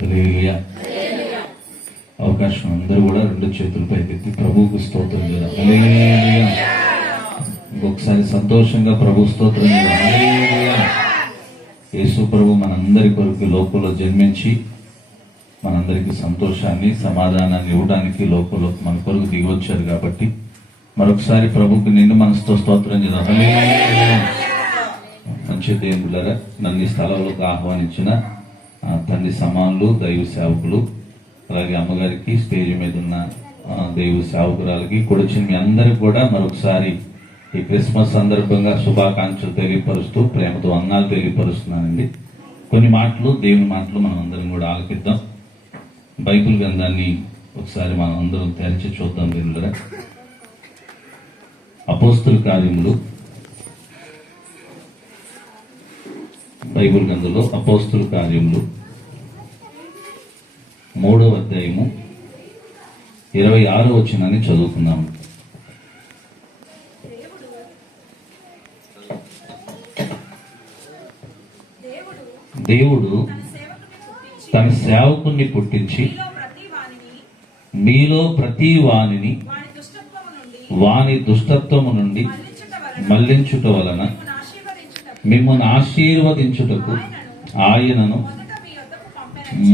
హల్లెలూయా. అవకాశం అందరూ కూడా రెండు చేతులు పైకెత్తి ప్రభువుకు స్తోత్రం చేద్దాం. హల్లెలూయా. ఇంకొకసారి సంతోషంగా ప్రభు స్తోత్రం చేద్దాం. హల్లెలూయా. యేసు ప్రభు మనందరి కొరకు లోకంలో జన్మించి మనందరికీ సంతోషాన్ని సమాధానాన్ని ఇవ్వడానికి లోకంలో మన కొరకు దిగి వచ్చారు కాబట్టి మరొకసారి ప్రభుకి నిండు మనసుతో స్తోత్రం చేద్దాం. హల్లెలూయా. మంచి దేవుళ్ళరా, నన్ను ఈ స్థలంలోకి ఆహ్వానించిన తండ్రి సమానులు, దైవ సేవకులు, అలాగే అమ్మగారికి, స్టేజ్ మీద ఉన్న దైవ సేవకురాలకి కూడొచ్చిన మీ అందరికి కూడా మరొకసారి ఈ క్రిస్మస్ సందర్భంగా శుభాకాంక్షలు తెలియపరుస్తూ ప్రేమతో వందనాలు తెలియపరుస్తున్నానండి. కొన్ని మాటలు, దేవుని మాటలు మనం అందరం కూడా ఆలకిద్దాం. బైబిల్ గ్రంథాన్ని ఒకసారి మనం అందరం తెరిచి చూద్దాం. దేవుళ్ళరా, అపోస్తుల కార్యములు, బైబిల్ గ్రంథంలో అపోస్తుల కార్యములు 3వ అధ్యాయము 26వ వచనాన్ని చదువుకుందాము. దేవుడు తన సేవకుని పుట్టించి మీలో ప్రతి వానిని వాని దుష్టత్వము నుండి మళ్లించుట వలన మిమ్మల్ని ఆశీర్వదించుటకు ఆయనను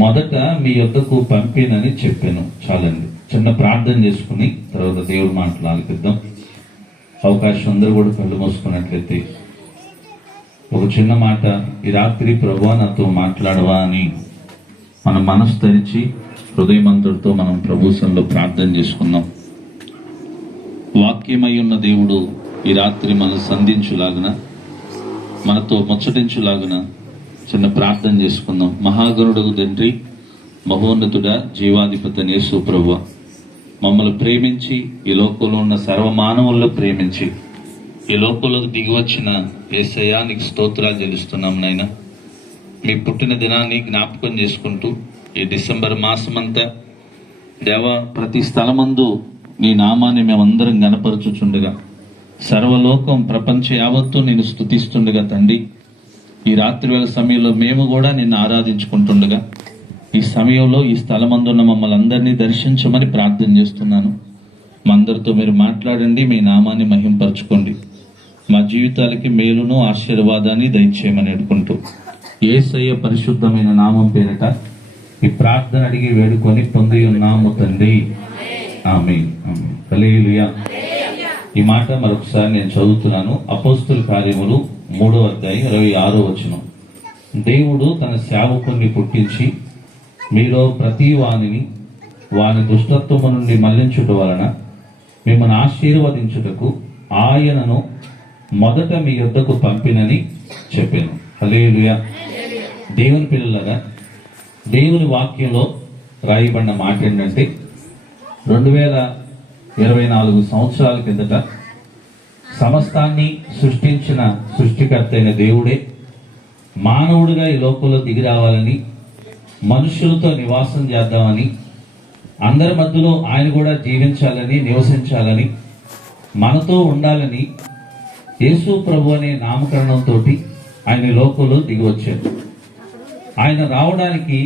మొదట మీ యొద్దకు పంపినని చెప్పాను. చాలండి, చిన్న ప్రార్థన చేసుకుని తర్వాత దేవుడు మాటలు ఆలకిద్దాం. అవకాశం అందరూ కూడా కళ్ళు మూసుకున్నట్లయితే ఒక చిన్న మాట, ఈ రాత్రి ప్రభువా నాతో మాట్లాడవా అని మన మనసు తెరిచి హృదయమంతుడితో మనం ప్రభుత్వంలో ప్రార్థన చేసుకుందాం. వాక్యమై ఉన్న దేవుడు ఈ రాత్రి మనం సంధించులాగున, మనతో ముచ్చటించులాగున చిన్న ప్రార్థన చేసుకుందాం. మహాగణుడగు తండ్రి, మహోన్నతుడ, జీవాధిపతి యేసు ప్రభువా, మమ్మల్ని ప్రేమించి ఈ లోకంలో ఉన్న సర్వమానవుల్లో ప్రేమించి ఈ లోకంలోకి దిగి వచ్చిన యేసయ్యా నీకు స్తోత్రాలు చెల్లిస్తున్నాం. నాయన, మీ పుట్టిన దినాన్ని జ్ఞాపకం చేసుకుంటూ ఈ డిసెంబర్ మాసమంతా దేవా ప్రతి స్థలమందు నీ నామాన్ని మేమందరం గణపరచుచుండగా, సర్వలోకం ప్రపంచ యావత్తు నేను స్తుతిస్తుండగా తండ్రి, ఈ రాత్రి వేళ సమయంలో మేము కూడా నిన్ను ఆరాధించుకుంటుండగా ఈ సమయంలో ఈ స్థలమందున్న మమ్మల్ని అందరినీ దర్శించమని ప్రార్థన చేస్తున్నాను. మా అందరితో మీరు మాట్లాడండి, మీ నామాన్ని మహింపరచుకోండి, మా జీవితాలకి మేలును ఆశీర్వాదాన్ని దయచేయమని అడుకుంటూ యేసయ్య పరిశుద్ధమైన నామం పేరిట ఈ ప్రార్థన అడిగి వేడుకొని పొంది ఉన్నాము తండ్రి. ఆమేన్. హల్లెలూయా. ఈ మాట మరొకసారి నేను చదువుతున్నాను. అపోస్తుల కార్యములు 3వ అధ్యాయం 26వ వచనం. దేవుడు తన సేవకుని పుట్టించి మీలో ప్రతి వానిని వాని దుష్టత్వము నుండి మళ్లించుట వలన మిమ్మల్ని ఆశీర్వదించుటకు ఆయనను మొదట మీ యొద్దకు పంపినని చెప్పాను. హల్లెలూయా. దేవుని పిల్లలారా, దేవుని వాక్యంలో రాయబడిన మాట ఏంటంటే 2024 సంవత్సరాల కిందట సమస్తాన్ని సృష్టించిన సృష్టికర్త అయిన దేవుడే మానవుడిగా ఈ లోకంలో దిగి రావాలని, మనుషులతో నివాసం చేద్దామని, అందరి మధ్యలో ఆయన కూడా జీవించాలని, నివసించాలని, మనతో ఉండాలని యేసు ప్రభు అనే నామకరణంతో ఆయన లోకంలో దిగి వచ్చారు. ఆయన రావడానికి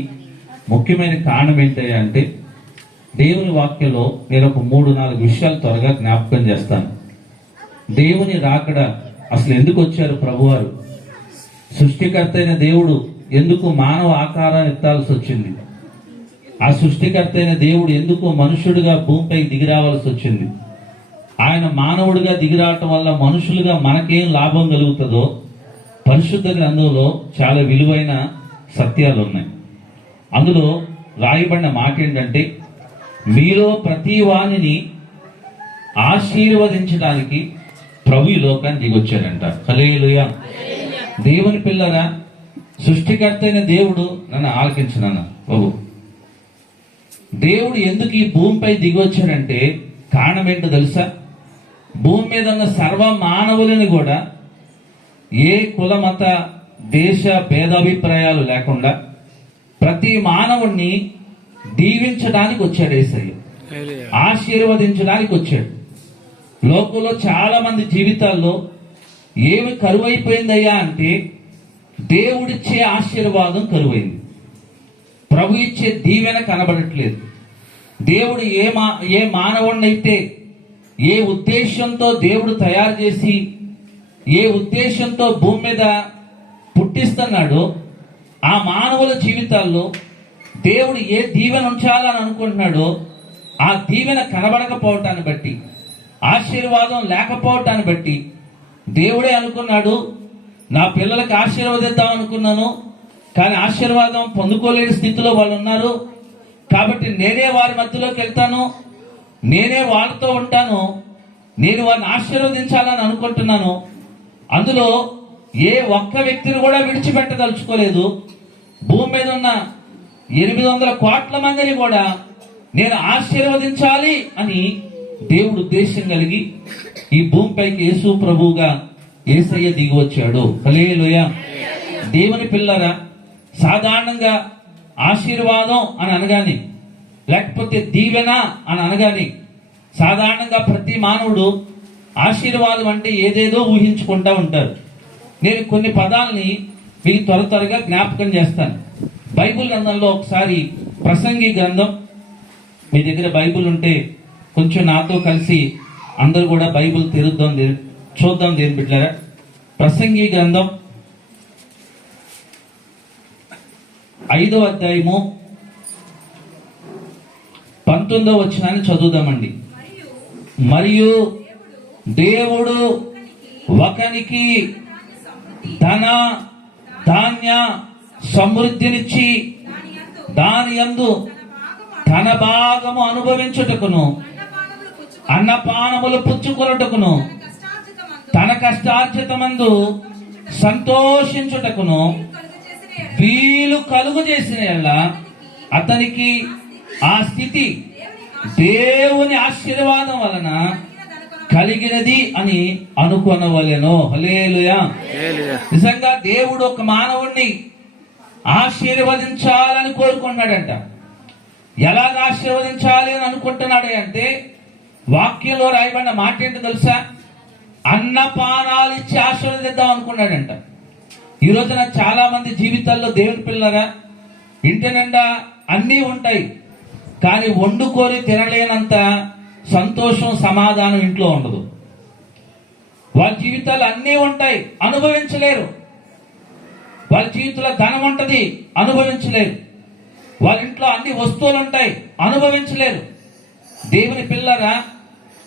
ముఖ్యమైన కారణం ఏంటంటే అంటే దేవుని వాక్యంలో నేను ఒక 3-4 విషయాలు త్వరగా జ్ఞాపకం చేస్తాను. దేవుని రాకడ అసలు ఎందుకు వచ్చారు ప్రభువారు? సృష్టికర్త అయిన దేవుడు ఎందుకు మానవ ఆకారాన్ని ఎత్తాల్సి వచ్చింది? ఆ సృష్టికర్త అయిన దేవుడు ఎందుకు మనుషుడిగా భూమిపై దిగిరావాల్సి వచ్చింది? ఆయన మానవుడిగా దిగిరావటం వల్ల మనుషులుగా మనకేం లాభం కలుగుతుందో పరిశుద్ధ గ్రంథంలో చాలా విలువైన సత్యాలు ఉన్నాయి. అందులో రాయబడిన మాట ఏంటంటే మీలో ప్రతి వానిని ఆశీర్వదించడానికి ప్రభు ఈ లోకాన్ని దిగొచ్చాడంట. హల్లెలూయా. దేవుని పిల్లరా, సృష్టికర్త అయిన దేవుడు, నన్ను ఆలకించున్నాను బాబు, దేవుడు ఎందుకు ఈ భూమిపై దిగొచ్చాడంటే కారణం ఏంటో తెలుసా? భూమి మీద ఉన్న సర్వ మానవులని కూడా ఏ కుల మత దేశ భేదాభిప్రాయాలు లేకుండా ప్రతి మానవుణ్ణి దీవించడానికి వచ్చాడు యేసయ్య, ఆశీర్వదించడానికి వచ్చాడు. లోకంలో చాలా మంది జీవితాల్లో ఏమి కరువైపోయిందయ్యా అంటే దేవుడిచ్చే ఆశీర్వాదం కరువైంది. ప్రభు ఇచ్చే దీవెన కనబడట్లేదు. దేవుడు ఏ మానవుడినైతే ఏ ఉద్దేశంతో దేవుడు తయారు చేసి ఏ ఉద్దేశంతో భూమి మీద పుట్టిస్తున్నాడో ఆ మానవుల జీవితాల్లో దేవుడు ఏ దీవెన ఉంచాలని అనుకుంటున్నాడో ఆ దీవెన కనబడకపోవటాన్ని బట్టి, ఆశీర్వాదం లేకపోవటాన్ని బట్టి దేవుడే అనుకున్నాడు, నా పిల్లలకి ఆశీర్వదిద్దాం అనుకున్నాను, కానీ ఆశీర్వాదం పొందుకోలేని స్థితిలో వాళ్ళు ఉన్నారు, కాబట్టి నేనే వారి మధ్యలోకి వెళ్తాను, నేనే వాళ్ళతో ఉంటాను, నేను వారిని ఆశీర్వదించాలని అనుకుంటున్నాను. అందులో ఏ ఒక్క వ్యక్తిని కూడా విడిచిపెట్టదలుచుకోలేదు. భూమి మీద ఉన్న 800 కోట్ల మందిని కూడా నేను ఆశీర్వదించాలి అని దేవుడు ఉద్దేశం కలిగి ఈ భూమిపైకి యేసు ప్రభువుగా యేసయ్య దిగి వచ్చాడు. హల్లెలూయా. దేవుని పిల్లరా, సాధారణంగా ఆశీర్వాదం అని అనగానే, లేకపోతే దీవెన అని అనగానే సాధారణంగా ప్రతి మానవుడు ఆశీర్వాదం అంటే ఏదేదో ఊహించుకుంటా ఉంటారు. నేను కొన్ని పదాలని మీకు త్వరగా జ్ఞాపకం చేస్తాను. బైబిల్ గ్రంథంలో ఒకసారి ప్రసంగి గ్రంథం, మీ దగ్గర బైబిల్ ఉంటే కొంచెం నాతో కలిసి అందరూ కూడా బైబిల్ చూద్దాం దేని బిడ్డారా. ప్రసంగి గ్రంథం 5వ అధ్యాయము 19వ వచనాన్ని చదువుదామండి. మరియు దేవుడు ఒకనికి ధన ధాన్య సమృద్ధినిచ్చి దాని యందు తన భాగము అనుభవించుటకును అన్నపానములు పుచ్చుకొనుటకును తన కష్టార్జితమందు సంతోషించుటకును వీలు కలుగు చేసిన యెడల అతనికి ఆ స్థితి దేవుని ఆశీర్వాదం వలన కలిగినది అని అనుకొనవలెను. హల్లెలూయా. నిజంగా దేవుడు ఒక మానవుణ్ణి ఆశీర్వదించాలని కోరుకున్నాడంట. ఎలాగ ఆశీర్వదించాలి అని అనుకుంటున్నాడు అంటే, వాక్యంలో రాయబడిన మాట ఏంటో తెలుసా? అన్నపానాలు ఇచ్చి ఆశీర్వదిద్దాం అనుకున్నాడంట. ఈ రోజున చాలా మంది జీవితాల్లో దేవుని పిల్లరా, ఇంటి నిండా అన్నీ ఉంటాయి, కానీ వండుకొని తినలేనంత సంతోషం సమాధానం ఇంట్లో ఉండదు. వాళ్ళ జీవితాలు అన్నీ ఉంటాయి, అనుభవించలేరు. వాళ్ళ జీవితంలో ధనం ఉంటది, అనుభవించలేరు. వాళ్ళ ఇంట్లో అన్ని వస్తువులు ఉంటాయి, అనుభవించలేరు. దేవుని పిల్లరా,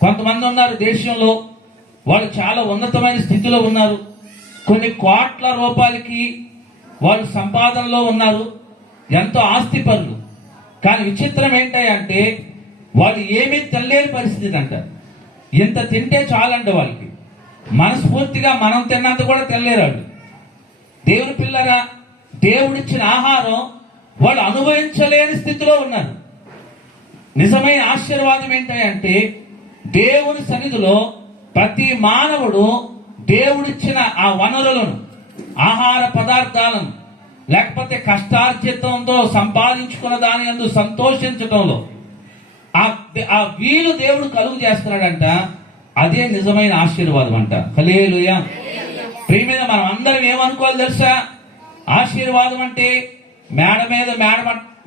కొంతమంది ఉన్నారు దేశంలో, వాళ్ళు చాలా ఉన్నతమైన స్థితిలో ఉన్నారు, కొన్ని కోట్ల రూపాయలకి వాళ్ళు సంపాదనలో ఉన్నారు, ఎంతో ఆస్తిపరులు. కానీ విచిత్రం ఏంటంటే వాళ్ళు ఏమీ తినలేని పరిస్థితి అంట. ఇంత తింటే చాలంట వాళ్ళకి, మనస్ఫూర్తిగా మనం తిన్నంత కూడా తినలేరు వాళ్ళు. దేవుని పిల్లరా, దేవుడిచ్చిన ఆహారం వాళ్ళు అనుభవించలేని స్థితిలో ఉన్నారు. నిజమైన ఆశీర్వాదం ఏంటంటే, దేవుని సన్నిధిలో ప్రతి మానవుడు దేవుడిచ్చిన ఆ వనరులను, ఆహార పదార్థాలను, లేకపోతే కష్టార్జితంతో సంపాదించుకున్న దాని యందు సంతోషించడంలో ఆ వీలు దేవుడు కలుగు చేస్తున్నాడంట. అదే నిజమైన ఆశీర్వాదం అంట. హల్లెలూయా. ప్రియమైన మనం అందరం ఏమనుకోవాలి తెలుసా? ఆశీర్వాదం అంటే మేడ మీద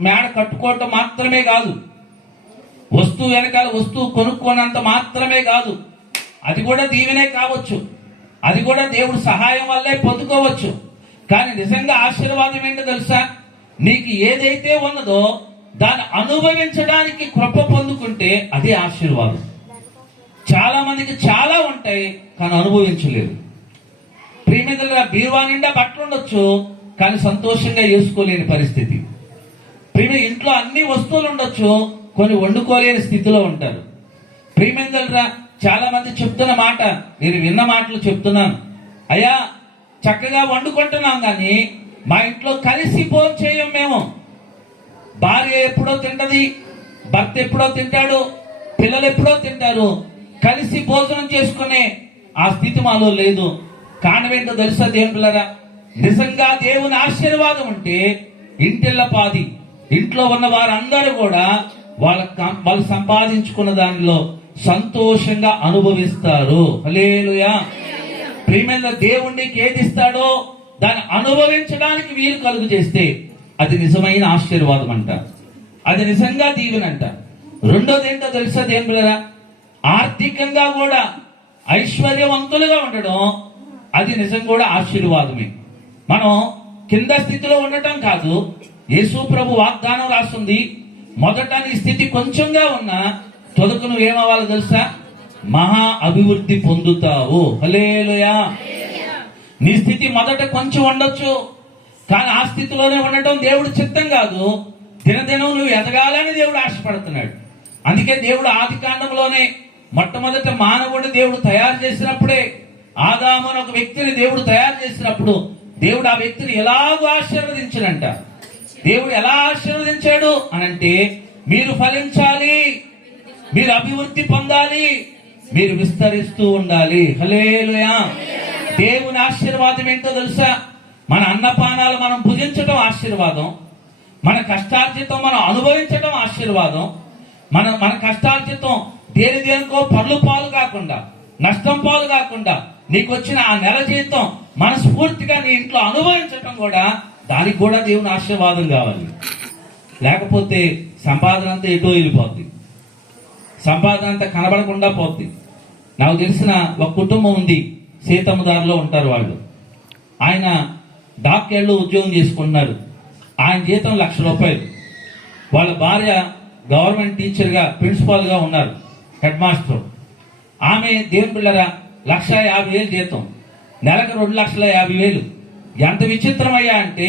మేడ కట్టుకోవటం మాత్రమే కాదు, వస్తువు వెనకాల వస్తువు కొనుక్కోనంత మాత్రమే కాదు. అది కూడా దీవెనే కావచ్చు, అది కూడా దేవుడి సహాయం వల్లే పొందుకోవచ్చు. కానీ నిజంగా ఆశీర్వాదం ఏంటో తెలుసా? నీకు ఏదైతే ఉన్నదో దాన్ని అనుభవించడానికి కృప పొందుకుంటే అదే ఆశీర్వాదం. చాలా మందికి చాలా ఉంటాయి, కానీ అనుభవించలేరు. ప్రియమిత్రులారా, బీరువా నిండా బట్టలు ఉండొచ్చు, కానీ సంతోషంగా వేసుకోలేని పరిస్థితి. ప్రియమైన ఇంట్లో అన్ని వస్తువులు ఉండొచ్చు, కొన్ని వండుకోలేని స్థితిలో ఉంటారు. ప్రియమిత్రులారా, చాలా మంది చెప్తున్న మాట, నేను విన్న మాటలు చెప్తున్నాను. అయ్యా, చక్కగా వండుకుంటున్నాం, కానీ మా ఇంట్లో కలిసి భోజనం చేయం మేము. భార్య ఎప్పుడో తింటది, భర్త ఎప్పుడో తింటాడు, పిల్లలు ఎప్పుడో తింటారు, కలిసి భోజనం చేసుకునే ఆ స్థితి మాలో లేదు. కారణమేంటో తెలుసా దేవుని పిల్లరా? నిజంగా దేవుని ఆశీర్వాదం ఉంటే ఇంటిళ్ళ పాది, ఇంట్లో ఉన్న వారందరూ కూడా వాళ్ళు సంపాదించుకున్న దానిలో సంతోషంగా అనుభవిస్తారు. హల్లెలూయా. ప్రియమైన దేవుడు నీకు ఏది ఇస్తాడో దాన్ని అనుభవించడానికి వీలు కలుగు చేస్తే అది నిజమైన ఆశీర్వాదం అంట. అది నిజంగా దీవెనంట. రెండోది ఏంటో తెలుసా దేవుడా? ఆర్థికంగా కూడా ఐశ్వర్యవంతులుగా ఉండడం అది నిజం కూడా ఆశీర్వాదమే. మనం కింద స్థితిలో ఉండటం కాదు. యేసు ప్రభు వాగ్దానం రాస్తుంది, మొదట నీ స్థితి కొంచెంగా ఉన్నా తొదకు నువ్వేమవ్వాలి తెలుసా? మహా అభివృద్ధి పొందుతావు. హల్లెలూయా. నీ స్థితి మొదట కొంచెం ఉండొచ్చు, కానీ ఆ స్థితిలోనే ఉండటం దేవుడు చిత్తం కాదు. దినదినం నువ్వు ఎదగాలని దేవుడు ఆశపడుతున్నాడు. అందుకే దేవుడు ఆది కాండంలోనే మొట్టమొదట మానవుడు దేవుడు తయారు చేసినప్పుడే, ఆదాము అనే ఒక వ్యక్తిని దేవుడు తయారు చేసినప్పుడు దేవుడు ఆ వ్యక్తిని ఎలాగో ఆశీర్వదించాడంట. దేవుడు ఎలా ఆశీర్వదించాడు అనంటే, మీరు ఫలించాలి, మీరు అభివృద్ధి పొందాలి, మీరు విస్తరిస్తూ ఉండాలి. హల్లెలూయా. దేవుని ఆశీర్వాదం ఏంటో తెలుసా? మన అన్నపానాలు మనం భుజించడం ఆశీర్వాదం, మన కష్టార్జితం మనం అనుభవించడం ఆశీర్వాదం. మన కష్టార్జితం దేనికో పర్లు పాలు కాకుండా, నష్టం పాలు కాకుండా నీకు వచ్చిన ఆ నెల జీతం మనస్ఫూర్తిగా నీ ఇంట్లో అనుభవించటం కూడా, దానికి కూడా దేవుని ఆశీర్వాదం కావాలి. లేకపోతే సంపాదన అంతా ఎటో వెళ్ళిపోద్ది, సంపాదన అంతా కనబడకుండా పోద్ది. నాకు తెలిసిన ఒక కుటుంబం ఉంది, సీతమ్మదారిలో ఉంటారు వాళ్ళు. ఆయన డాక్టర్లు ఉద్యోగం చేసుకుంటున్నారు. ఆయన జీతం ₹1,00,000. వాళ్ళ భార్య గవర్నమెంట్ టీచర్గా, ప్రిన్సిపాల్గా ఉన్నారు, హెడ్ మాస్టర్. ఆమె దేవుని పిల్లరా ₹1,50,000 జీతం, నెలకు ₹2,50,000. ఎంత విచిత్రమయ్యా అంటే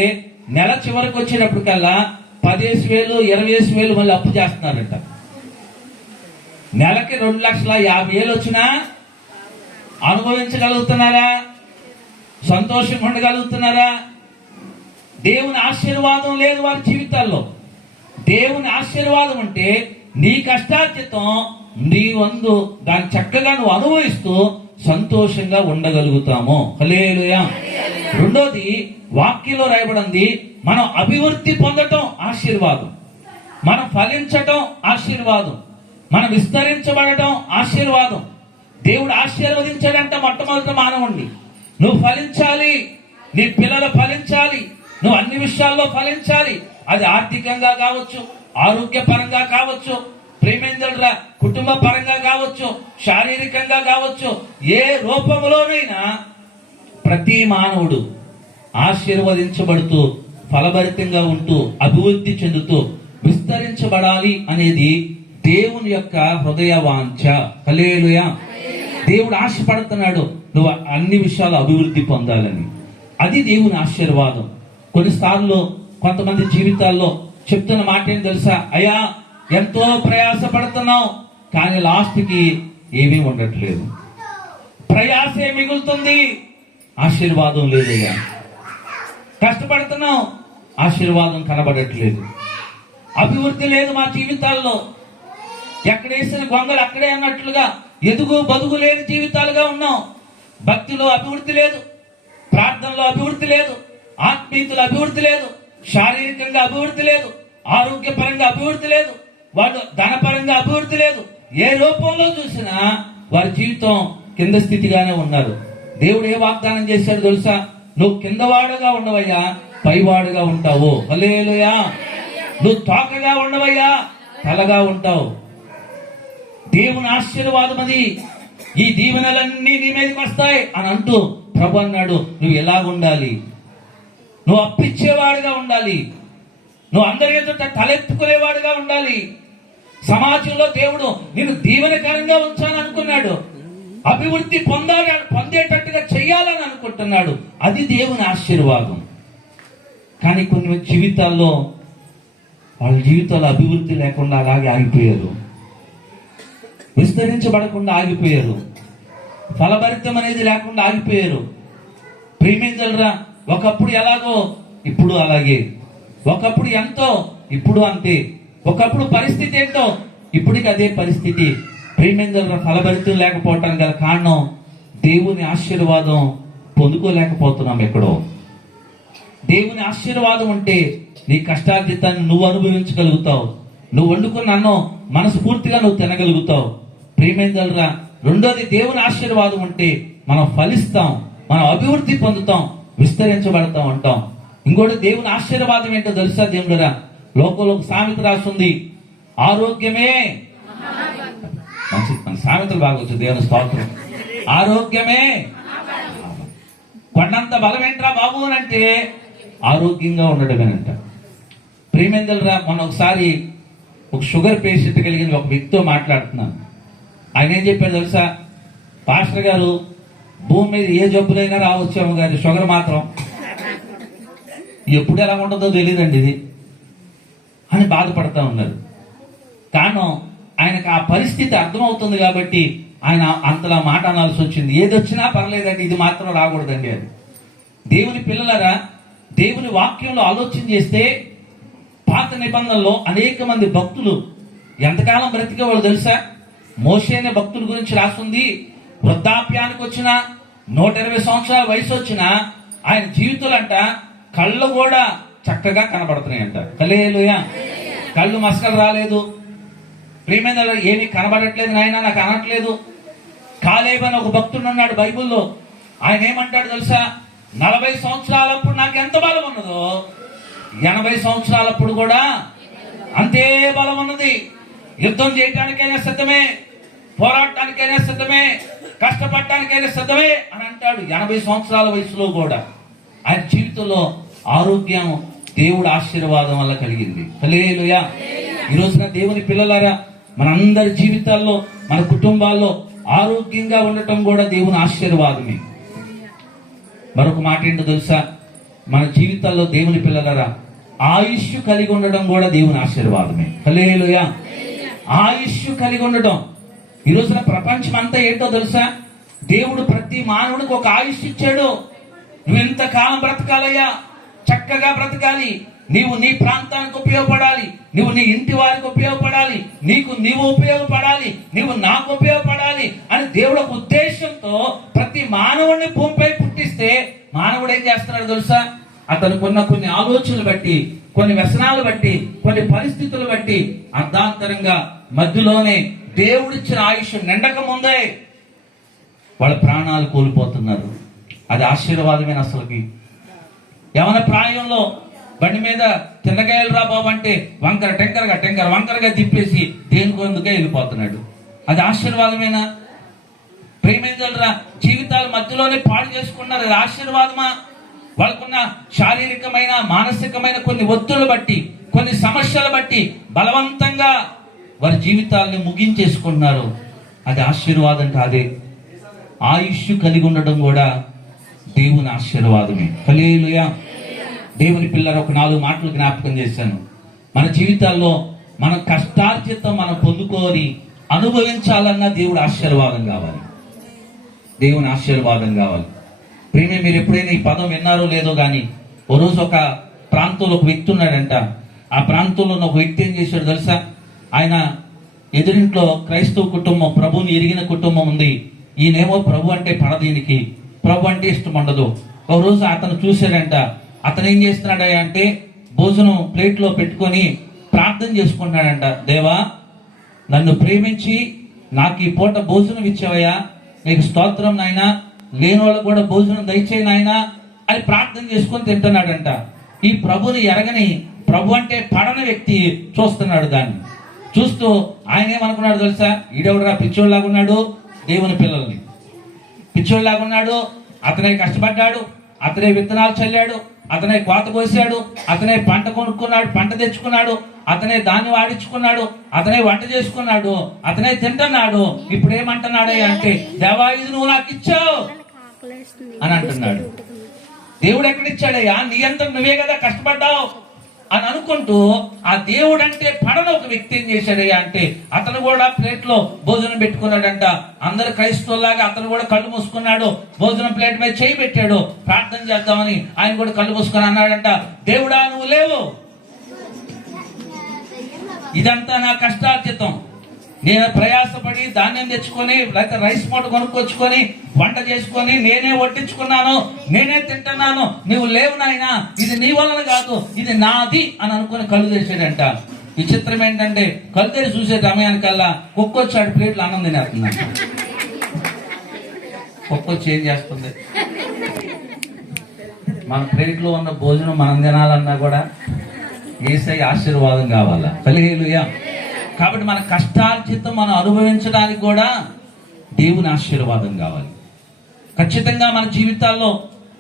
నెల చివరికి వచ్చేటప్పటికల్లా 10,000, 20,000 మళ్ళీ అప్పు చేస్తున్నారంట. నెలకి ₹2,50,000 వచ్చినా అనుభవించగలుగుతున్నారా? సంతోషంగా ఉండగలుగుతున్నారా? దేవుని ఆశీర్వాదం లేదు వారి జీవితాల్లో. దేవుని ఆశీర్వాదం అంటే నీ కష్టార్జితం నీ వందు దాన్ని చక్కగా నువ్వు అనుభవిస్తూ సంతోషంగా ఉండగలుగుతాము. హల్లెలూయా. రెండోది వాక్యంలో రాయబడింది, మనం అభివృద్ధి పొందటం ఆశీర్వాదం, మనం ఫలించటం ఆశీర్వాదం, మనం విస్తరించబడటం ఆశీర్వాదం. దేవుడు ఆశీర్వదించాడంట మొట్టమొదటి మానవుణ్ణి. నువ్వు ఫలించాలి, నీ పిల్లలు ఫలించాలి, నువ్వు అన్ని విషయాల్లో ఫలించాలి. అది ఆర్థికంగా కావచ్చు, ఆరోగ్యపరంగా కావచ్చు, ప్రేమేంద్రుల కుటుంబ పరంగా కావచ్చు, శారీరకంగా కావచ్చు, ఏ రూపంలోనైనా ప్రతి మానవుడు ఆశీర్వదించబడుతూ ఫలభరితంగా ఉంటూ అభివృద్ధి చెందుతూ విస్తరించబడాలి అనేది దేవుని యొక్క హృదయ వాంఛ. హల్లెలూయా. దేవుడు ఆశపడుతున్నాడు నువ్వు అన్ని విషయాలు అభివృద్ధి పొందాలని. అది దేవుని ఆశీర్వాదం. కొన్నిసార్లు కొంతమంది జీవితాల్లో చెప్తున్న మాట ఏం తెలుసా? అయ్యా ఎంతో ప్రయాసపడుతున్నావు, కానీ లాస్ట్కి ఏమీ ఉండట్లేదు. ప్రయాసే మిగులుతుంది, ఆశీర్వాదం లేదయ్యా. కష్టపడుతున్నావు, ఆశీర్వాదం కనబడట్లేదు. అభివృద్ధి లేదు మా జీవితాల్లో. ఎక్కడేసిన గొంగలు అక్కడే అన్నట్లుగా ఎదుగు బదుగు లేని జీవితాలుగా ఉన్నాం. భక్తిలో అభివృద్ధి లేదు, ప్రార్థనలో అభివృద్ధి లేదు, ఆత్మీయతలో అభివృద్ధి లేదు, శారీరకంగా అభివృద్ధి లేదు, ఆరోగ్యపరంగా అభివృద్ధి లేదు, వాళ్ళు ధనపరంగా అభివృద్ధి లేదు. ఏ రూపంలో చూసినా వారి జీవితం కింద స్థితిగానే ఉన్నారు. దేవుడు ఏ వాగ్దానం చేశాడు తెలుసా? నువ్వు కిందవాడుగా ఉండవయ్యా, పైవాడుగా ఉంటావు. హల్లెలూయా. నువ్వు తోకగా ఉండవయ్యా, తలగా ఉంటావు. దేవుని ఆశీర్వాదం అది. ఈ దీవెనలన్నీ నీ మీదకి వస్తాయి అని అంటూ ప్రభు అన్నాడు, నువ్వు ఎలా ఉండాలి? నువ్వు అప్పిచ్చేవాడుగా ఉండాలి, నువ్వు అందరి ఎదుట తలెత్తుకునేవాడుగా ఉండాలి. సమాజంలో దేవుడు నేను దీవెనకరంగా ఉంచాలని అనుకున్నాడు, అభివృద్ధి పొందేటట్టుగా చెయ్యాలని అనుకుంటున్నాడు. అది దేవుని ఆశీర్వాదం. కానీ కొన్ని జీవితాల్లో వాళ్ళ జీవితాల్లో అభివృద్ధి లేకుండా అలాగే ఆగిపోయారు, విస్తరించబడకుండా ఆగిపోయారు, ఫలభరితం అనేది లేకుండా ఆగిపోయారు. ప్రేమించలరా, ఒకప్పుడు ఎలాగో ఇప్పుడు అలాగే, ఒకప్పుడు ఎంతో ఇప్పుడు అంతే, ఒకప్పుడు పరిస్థితి ఏంటో ఇప్పటికి అదే పరిస్థితి. ప్రేమించలరా, ఫలభరితం లేకపోవటానికి గల కారణం దేవుని ఆశీర్వాదం పొందుకోలేకపోతున్నాం. ఎక్కడో దేవుని ఆశీర్వాదం ఉంటే నీ కష్టార్జితాన్ని నువ్వు అనుభవించగలుగుతావు, నువ్వు వండుకున్న అన్నం మనస్ఫూర్తిగా నువ్వు తినగలుగుతావు. ప్రేమేందలరా, రెండోది దేవుని ఆశీర్వాదం ఉంటే మనం ఫలిస్తాం, మనం అభివృద్ధి పొందుతాం, విస్తరించబడతాం అంటాం. ఇంకోటి దేవుని ఆశీర్వాదం ఏంటో తెలుసా దేవుడురా? లోకంలో ఒక సామెత రాస్తుంది, ఆరోగ్యమే మంచి మన సామెతలు బాగా వచ్చు. దేవుని స్తోత్రం. ఆరోగ్యమే కొండంత బలం ఏంట్రా బాబు అని అంటే ఆరోగ్యంగా ఉండడమేనంట. ప్రియమేందలరా, మొన్న ఒకసారి ఒక షుగర్ పేషెంట్ కలిగిన ఒక వ్యక్తితో మాట్లాడుతున్నాను. ఆయన ఏం చెప్పారు తెలుసా? పాస్టర్ గారు, భూమి మీద ఏ జబ్బులైనా రావచ్చాము కానీ షుగర్ మాత్రం ఎప్పుడు ఎలా ఉంటుందో తెలియదండి ఇది అని బాధపడతా ఉన్నారు. కారణం ఆయనకు ఆ పరిస్థితి అర్థమవుతుంది కాబట్టి ఆయన అంతలా మాట అనాల్సి వచ్చింది. ఏది వచ్చినా పర్లేదండి, ఇది మాత్రం రాకూడదండి అని. దేవుని పిల్లలరా, దేవుని వాక్యంలో ఆలోచన చేస్తే పాత నిబంధనలో అనేక మంది భక్తులు ఎంతకాలం బ్రతికేవాళ్ళు తెలుసా? మోషే అనే భక్తుల గురించి రాస్తుంది. వృద్ధాప్యానికి వచ్చిన 120 సంవత్సరాల వయసు వచ్చిన ఆయన జీవితాలంట కళ్ళు కూడా చక్కగా కనబడుతున్నాయంట. హల్లెలూయా. కళ్ళు మసకలు రాలేదు. ప్రియమైన ఏమీ కనబడట్లేదు నాయన, నాకు అనట్లేదు. కాలేబు అని ఒక భక్తుడు ఉన్నాడు బైబిల్లో. ఆయన ఏమంటాడు తెలుసా? 40 సంవత్సరాలప్పుడు నాకు ఎంత బలం ఉన్నదో 80 సంవత్సరాలప్పుడు కూడా అంతే బలం ఉన్నది. యుద్ధం చేయటానికైనా సిద్ధమే, పోరాటానికైనా సిద్ధమే, కష్టపడటానికైనా సిద్ధమే అని అంటాడు. 80 సంవత్సరాల వయసులో కూడా ఆయన జీవితంలో ఆరోగ్యం దేవుడు ఆశీర్వాదం వల్ల కలిగింది. హల్లెలూయా. ఈ రోజున దేవుని పిల్లలారా, మనందరి జీవితాల్లో, మన కుటుంబాల్లో ఆరోగ్యంగా ఉండటం కూడా దేవుని ఆశీర్వాదమే. మరొక మాట ఏంటో తెలుసా? మన జీవితాల్లో దేవుని పిల్లలారా, ఆయుష్ కలిగి ఉండడం కూడా దేవుని ఆశీర్వాదమే. హల్లెలూయా. ఆయుష్ కలిగి ఉండడం. ఈ రోజున ప్రపంచం అంతా ఏంటో తెలుసా? దేవుడు ప్రతి మానవుడికి ఒక ఆయుష్ ఇచ్చాడు. నువ్వు ఎంతకాలం బ్రతకాలయ్యా, చక్కగా బ్రతకాలి, నీవు నీ ప్రాంతానికి ఉపయోగపడాలి, నువ్వు నీ ఇంటి వారికి ఉపయోగపడాలి, నీవు ఉపయోగపడాలి, నువ్వు నాకు ఉపయోగపడాలి అని దేవుడు ఒక ఉద్దేశంతో ప్రతి మానవుడిని భూమిపై పుట్టిస్తే మానవుడు ఏం చేస్తున్నాడు తెలుసా? అతను కొన్ని ఆలోచనలు బట్టి, కొన్ని వ్యసనాలు బట్టి, కొన్ని పరిస్థితులు బట్టి అర్ధాంతరంగా మధ్యలోనే దేవుడిచ్చిన ఆయుష్ నిండక ముందే వాళ్ళ ప్రాణాలు కోల్పోతున్నారు. అది ఆశీర్వాదమైన అసలుకి. యవన ప్రాయంలో బండి మీద తిన్నగాయలు రా బాబు అంటే వంకరగా తిప్పేసి దేనికొందుకే వెళ్ళిపోతున్నాడు. అది ఆశీర్వాదమేనా? ప్రేమించరా, జీవితాలు మధ్యలోనే పాడు చేసుకున్నారు. అది ఆశీర్వాదమా? వాళ్ళకున్న శారీరకమైన, మానసికమైన కొన్ని ఒత్తులు బట్టి, కొన్ని సమస్యలు బట్టి బలవంతంగా వారి జీవితాలను ముగించేసుకుంటున్నారు. అది ఆశీర్వాదం కాదే. ఆయుష్ కలిగి ఉండడం కూడా దేవుని ఆశీర్వాదమే. హల్లెలూయా. దేవుని పిల్లలు, ఒక 4 మాటలు జ్ఞాపకం చేశాను. మన జీవితాల్లో మన కష్టార్జితం మనం పొందుకొని అనుభవించాలన్నా దేవుడు ఆశీర్వాదం కావాలి. దేవుని ఆశీర్వాదం కావాలి. ప్రేమే, మీరు ఎప్పుడైనా ఈ పదం విన్నారో లేదో కానీ, ఓ రోజు ఒక ప్రాంతంలో ఒక వ్యక్తి ఉన్నాడంట. ఆ ప్రాంతంలో ఉన్న ఒక వ్యక్తి ఏం చేశాడు తెలుసా? ఆయన ఎదురింట్లో క్రైస్తవ కుటుంబం, ప్రభుని ఎరిగిన కుటుంబం ఉంది. ఈయనేమో ప్రభు అంటే పడదీనికి, ప్రభు అంటే ఇష్టం ఉండదు. ఒక రోజు అతను చూశాడంట. అతను ఏం చేస్తున్నాడు అంటే భోజనం ప్లేట్లో పెట్టుకొని ప్రార్థన చేసుకుంటున్నాడంట. దేవా, నన్ను ప్రేమించి నాకు ఈ పూట భోజనం ఇచ్చావయ్యా, నీకు స్తోత్రం నాయనా, లేని వాళ్ళకు కూడా భోజనం దయచేయి నాయనా అని ప్రార్థన చేసుకొని తింటున్నాడంట. ఈ ప్రభుని ఎరగని, ప్రభు అంటే పడని వ్యక్తి చూస్తున్నాడు. దాన్ని చూస్తూ ఆయన ఏమనుకున్నాడు తెలుసా? ఈడెవడరా పిచ్చోళ్ళలాగా ఉన్నాడు, దేవుని పిల్లల్ని పిచ్చోళ్ళలాగా ఉన్నాడు. అతనే కష్టపడ్డాడు, అతనే విత్తనాలు చల్లాడు, అతనే కోత కోసాడు, అతనే పంట కొనుక్కున్నాడు, పంట తెచ్చుకున్నాడు, అతనే దాన్ని వాడించుకున్నాడు, అతనే వంట చేసుకున్నాడు, అతనే తింటున్నాడు. ఇప్పుడు ఏమంటున్నాడు అంటే, దేవా, ఇది నువ్వు నాకు ఇచ్చావు అని అంటున్నాడు. దేవుడు ఎక్కడిచ్చాడయ్యా? నీ అంతా నువ్వే కదా కష్టపడ్డావు అని అనుకుంటూ ఆ దేవుడు అంటే పడన ఒక వ్యక్తి ఏం చేశాడయ్యా అంటే అతను కూడా ప్లేట్ లో భోజనం పెట్టుకున్నాడంట. అందరు క్రైస్తవులాగా అతను కూడా కళ్ళు మూసుకున్నాడు, భోజనం ప్లేట్ మీద చేయి పెట్టాడు. ప్రార్థన చేద్దామని ఆయన కూడా కళ్ళు మూసుకొని అన్నాడంట, దేవుడా, నువ్వు లేవు, ఇదంతా నా కష్టార్జితం, నేను ప్రయాసపడి ధాన్యం తెచ్చుకొని లేకపోతే రైస్ మూట కొనుక్కొచ్చుకొని వంట చేసుకొని నేనే వడ్డించుకున్నాను, నేనే తింటున్నాను, నువ్వు లేవు నాయనా, ఇది నీ వలన కాదు, ఇది నాది అని అనుకుని కళ్ళు తెరిచాడంట. విచిత్రం ఏంటంటే కళ్ళు తెరిచి చూసే సమయానికల్లా కుక్కొచ్చాడు ప్లేట్లు అన్నం తినేస్తున్నాడు. కుక్కొచ్చి ఏం చేస్తుంది? మన ప్లేట్లో ఉన్న భోజనం మనం తినాలన్నా కూడా యేసయ్య ఆశీర్వాదం కావాలా. హల్లెలూయా. కాబట్టి మన కష్టార్జితం మనం అనుభవించడానికి కూడా దేవుని ఆశీర్వాదం కావాలి. ఖచ్చితంగా మన జీవితాల్లో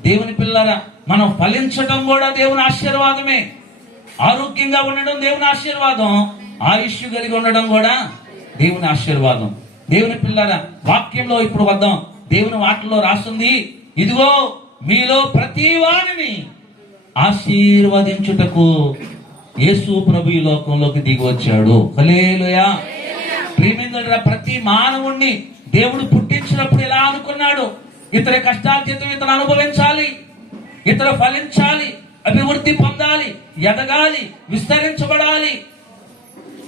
దేవుని పిల్లరా మనం ఫలించడం కూడా దేవుని ఆశీర్వాదమే. ఆరోగ్యంగా ఉండడం దేవుని ఆశీర్వాదం, ఆయుష్ కలిగి ఉండడం కూడా దేవుని ఆశీర్వాదం. దేవుని పిల్లరా వాక్యంలో ఇప్పుడు వద్దాం. దేవుని వాటిలో రాస్తుంది, ఇదిగో మీలో ప్రతి వారిని ఆశీర్వదించుటకు యేసు ప్రభు ఈ లోకంలోకి దిగి వచ్చాడు. హల్లెలూయా. ప్రియమైన ప్రతి మానవుణ్ణి దేవుడు పుట్టించినప్పుడు ఎలా అనుకున్నాడు? ఇతని కష్టార్జితం ఇతను అనుభవించాలి, ఇతను ఫలించాలి, అభివృద్ధి పొందాలి, ఎదగాలి, విస్తరించబడాలి,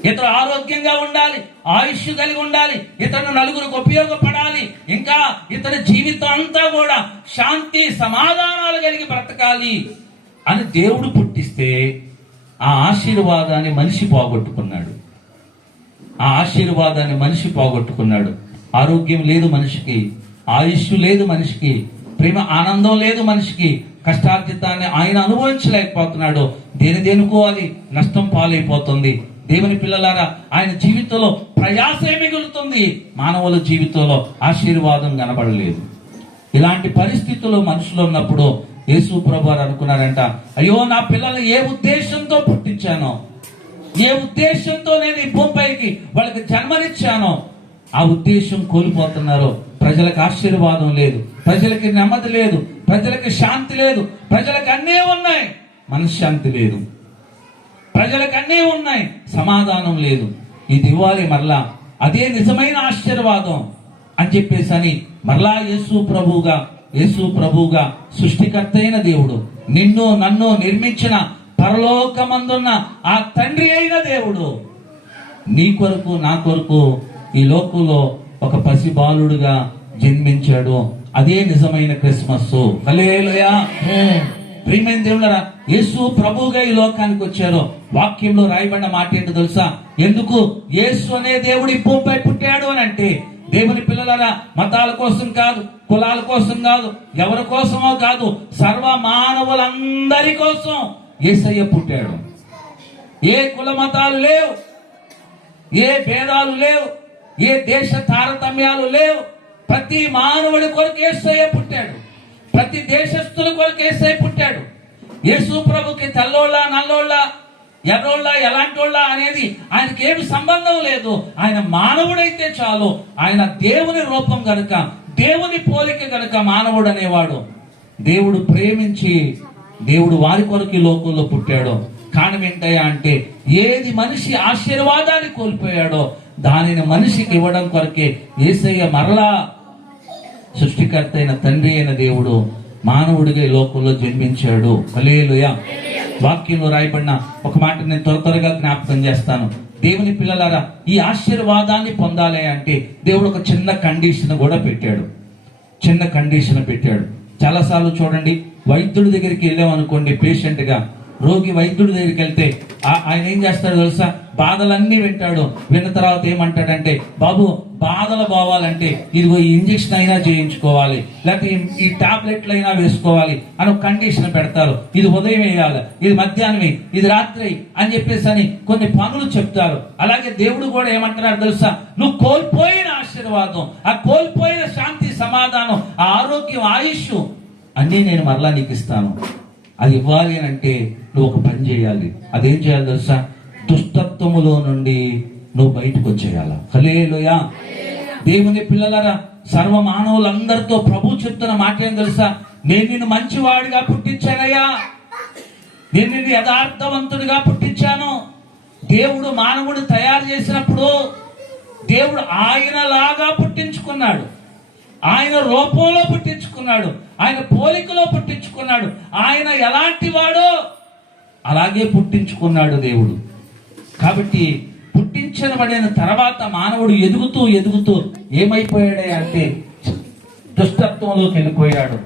ఇతను ఆరోగ్యంగా ఉండాలి, ఆయుష్ కలిగి ఉండాలి, ఇతను నలుగురికి ఉపయోగపడాలి, ఇంకా ఇతని జీవితం అంతా కూడా శాంతి సమాధానాలు కలిగి బ్రతకాలి అని దేవుడు పుట్టిస్తే ఆ ఆశీర్వాదాన్ని మనిషి పోగొట్టుకున్నాడు. ఆ ఆశీర్వాదాన్ని మనిషి పోగొట్టుకున్నాడు. ఆరోగ్యం లేదు మనిషికి, ఆయుష్ లేదు మనిషికి, ప్రేమ ఆనందం లేదు మనిషికి, కష్టార్జితాన్ని ఆయన అనుభవించలేకపోతున్నాడు. దేనికో అది నష్టం పాలైపోతుంది. దేవుని పిల్లలారా ఆయన జీవితంలో ప్రయాసే మిగులుతుంది, మానవుల జీవితంలో ఆశీర్వాదం కనబడలేదు. ఇలాంటి పరిస్థితుల్లో మనుషులు ఉన్నప్పుడు యేసు ప్రభు వారు అనుకున్నారంట, అయ్యో నా పిల్లల్ని ఏ ఉద్దేశంతో పుట్టించానో, ఏ ఉద్దేశంతో నేను ఈ భూమిపైకి వాళ్ళకి జన్మనిచ్చానో ఆ ఉద్దేశం కోల్పోతున్నారు. ప్రజలకు ఆశీర్వాదం లేదు, ప్రజలకి నెమ్మది లేదు, ప్రజలకి శాంతి లేదు, ప్రజలకు అన్నీ ఉన్నాయి, మనశ్శాంతి లేదు, ప్రజలకు అన్నీ ఉన్నాయి, సమాధానం లేదు. ఇది ఇవ్వాలి మరలా, అదే నిజమైన ఆశీర్వాదం అని చెప్పేసి అని మరలా యేసు ప్రభువుగా సృష్టికర్త అయిన దేవుడు, నిన్ను నన్ను నిర్మించిన పరలోకమందున్న ఆ తండ్రి అయిన దేవుడు నీ కొరకు నా కొరకు ఈ లోకంలో ఒక పసి బాలుడుగా జన్మించాడు. అదే నిజమైన క్రిస్మస్. హల్లెలూయా. ప్రియమైన దేవుళ్ళరా యేసు ప్రభువుగా ఈ లోకానికి వచ్చారు. వాక్యంలో రాయబడిన మాట ఏంటో తెలుసా? ఎందుకు యేసు అనే దేవుడు ఈ భూమిపై పుట్టాడు అని అంటే, దేవుని పిల్లలరా మతాల కోసం కాదు, కులాల కోసం కాదు, ఎవరి కోసమో కాదు, సర్వ మానవులందరి కోసం యేసయ్య పుట్టాడు. ఏ కుల మతాలు లేవు, ఏ భేదాలు లేవు, ఏ దేశ తారతమ్యాలు లేవు. ప్రతి మానవుడి కొరకు యేసయ్య పుట్టాడు. ప్రతి దేశస్థుల కొరకు యేసయ్య పుట్టాడు. యేసు ప్రభుకి తెల్లోళ్ళ నల్లోళ్ళ ఎర్రోళ్ళ ఎలాంటోళ్ళ అనేది ఆయనకి ఏమి సంబంధం లేదు. ఆయన మానవుడైతే చాలు. ఆయన దేవుని రూపం గనుక, దేవుని పోలిక గనుక మానవుడు అనేవాడు. దేవుడు ప్రేమించి దేవుడు వారి కొరకు ఈ లోకంలో పుట్టాడు. కారణం ఏంటయ్యా అంటే, ఏది మనిషి ఆశీర్వాదాన్ని కోల్పోయాడో దానిని మనిషికి ఇవ్వడం కొరకే యేసయ్య మరలా సృష్టికర్త అయిన తండ్రి అయిన దేవుడు మానవుడిగా ఈ లోకంలో జన్మించాడు. హల్లెలూయా. వాక్యంలో రాయబడిన ఒక మాట నేను త్వరగా జ్ఞాపకం చేస్తాను. దేవుని పిల్లలారా ఈ ఆశీర్వాదాన్ని పొందాలి అంటే దేవుడు ఒక చిన్న కండిషన్ కూడా పెట్టాడు. చిన్న కండిషన్ పెట్టాడు. చాలాసార్లు చూడండి, వైద్యుడి దగ్గరికి వెళ్ళామనుకోండి, పేషెంట్ గా రోగి వైద్యుడి దగ్గరికి వెళ్తే ఆయన ఏం చేస్తాడు తెలుసా? బాధలన్నీ వింటాడు. విన్న తర్వాత ఏమంటాడంటే, బాబు బాధలు పోవాలంటే ఇదిగో ఈ ఇంజక్షన్ అయినా చేయించుకోవాలి, లేకపోతే ఈ టాబ్లెట్లు అయినా వేసుకోవాలి అని ఒక కండిషన్ పెడతారు. ఇది ఉదయం వేయాలి, ఇది మధ్యాహ్నమే, ఇది రాత్రి అని చెప్పేసి అని కొన్ని పనులు చెప్తారు. అలాగే దేవుడు కూడా ఏమంటున్నాడు తెలుసా? నువ్వు కోల్పోయిన ఆశీర్వాదం, ఆ కోల్పోయిన శాంతి సమాధానం, ఆ ఆరోగ్యం, ఆయుష్ అన్నీ నేను మరలా నీకు ఇస్తాను. అది ఇవ్వాలి అని అంటే నువ్వు ఒక పని చేయాలి. అదేం చేయాలి తెలుసా? దుష్టత్వములో నుండి నువ్వు బయటకు వచ్చేయాల. హల్లెలూయా. దేవుని పిల్లలారా సర్వ మానవులందరితో ప్రభు చెప్తున్న మాట ఏం తెలుసా? నేను నిన్ను మంచివాడిగా పుట్టించానయ్యా, నేను నిన్ను యథార్థవంతుడిగా పుట్టించాను. దేవుడు మానవుడు తయారు చేసినప్పుడు దేవుడు ఆయనలాగా పుట్టించుకున్నాడు, ఆయన రూపంలో పుట్టించుకున్నాడు, ఆయన పోలికలో పుట్టించుకున్నాడు. ఆయన ఎలాంటి వాడో అలాగే పుట్టించుకున్నాడు దేవుడు. కాబట్టి పుట్టించబడిన తర్వాత మానవుడు ఎదుగుతూ ఏమైపోయాడే అంటే దుష్టత్వంలోకి వెళ్ళిపోయాడు.